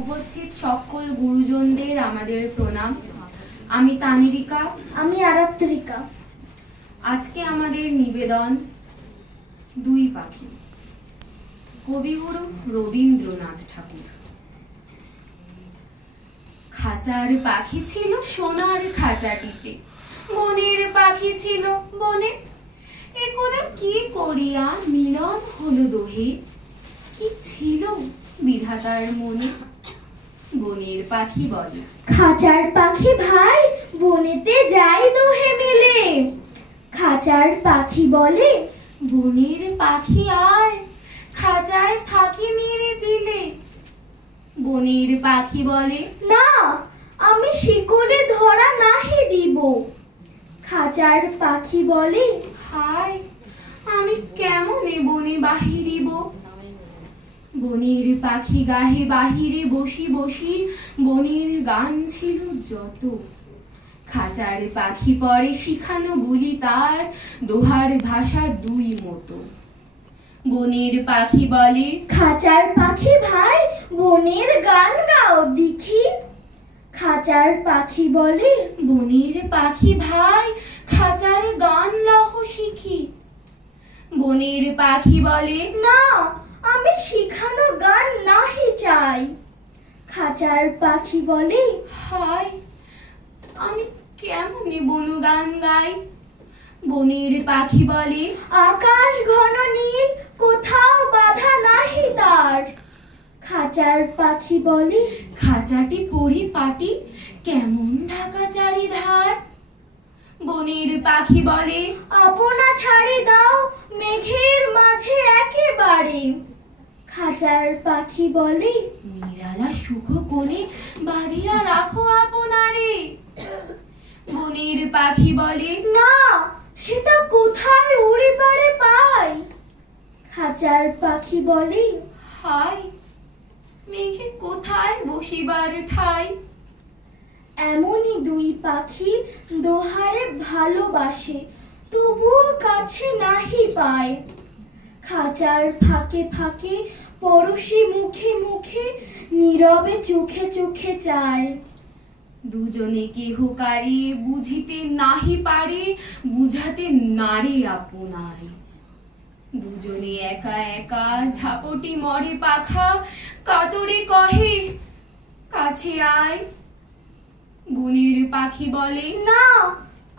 উপস্থিত সকল গুরুজনদের আমাদের প্রণাম। আমি তানিরিকা। আমি আরাত্রিকা। আজকে আমাদের নিবেদন দুই পাখি, কবিগুরু রবীন্দ্রনাথ ঠাকুর। খাঁচার পাখি ছিল সোনার খাঁচাটিতে, বনের পাখি ছিল বনে। একদা কি করিয়া মিলন হলো দোহে, কি ছিল বিধাতার মনে। বনের পাখি বলে, খাঁচার পাখি ভাই বনেতে যাই দোহে মেলে। খাঁচার পাখি বলে, বনের পাখি আয় খাঁচায় থাকি নিরিবিলে। বনের পাখি বলে, না আমি শিকলে ধরা নাহি দিব। খাঁচার পাখি বলে, হায় আমি কেমনে বনে বাহিরিব। বনের পাখি গাহে বাহিরে বসি বসি, বনের গান ছিল যত। খাঁচার পাখি পরে শিখানো বুলি তার, দোহার ভাষা দুই মতো। বনের পাখি বলে, খাঁচার পাখি ভাই বনের গান গাও দেখি। খাঁচার পাখি বলে, বনের পাখি ভাই খাঁচার গান লহ শিখি। বনের পাখি বলে, না আমি শিখানো গান নাহি চাই। খাঁচার পাখি বলে, হায় আমি কেমনে বনগান গাই। বনের পাখি বলে, আকাশ ঘন নীল কোথাও বাধা নাহি তার। খাঁচার পাখি বলে, খাঁচাটি পরিপাটি কেমন ঢাকা চারিধার। বনের পাখি বলে, আপনা ছাড়ি দাও মেঘের মাঝে একেবারে। খাঁচার পাখি বলে, নিরালা সুখ করে বাঁধিয়া রাখো আপনারে। বনের পাখি বলে, না সেটা কোথায় উড়িবারে পাই। খাঁচার পাখি বলে, হায় মেঘে কোথায় বসিবার ঠাই। এমনই দুই পাখি দোহারে ভালোবাসে, তবুও কাছে নাহি পায়। খাঁচার ফাঁকে ফাঁকে পড়শি মুখে মুখে, নীরবে চোখে চোখে চায়। দুজনে কেহ কারে বুঝিতে নাহি পারে, বুঝাতে নারে আপনায়। দুজনে একা একা ঝাপটি মরে পাখা, কাতরে কহে কাছে আয়। বনের পাখি বলে, না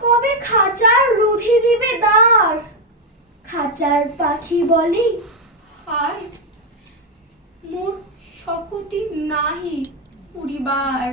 কবে খাঁচার রুধি দিবে দ্বার। খাঁচার পাখি বলে, হায় মোর শকতি নাহি উড়িবার।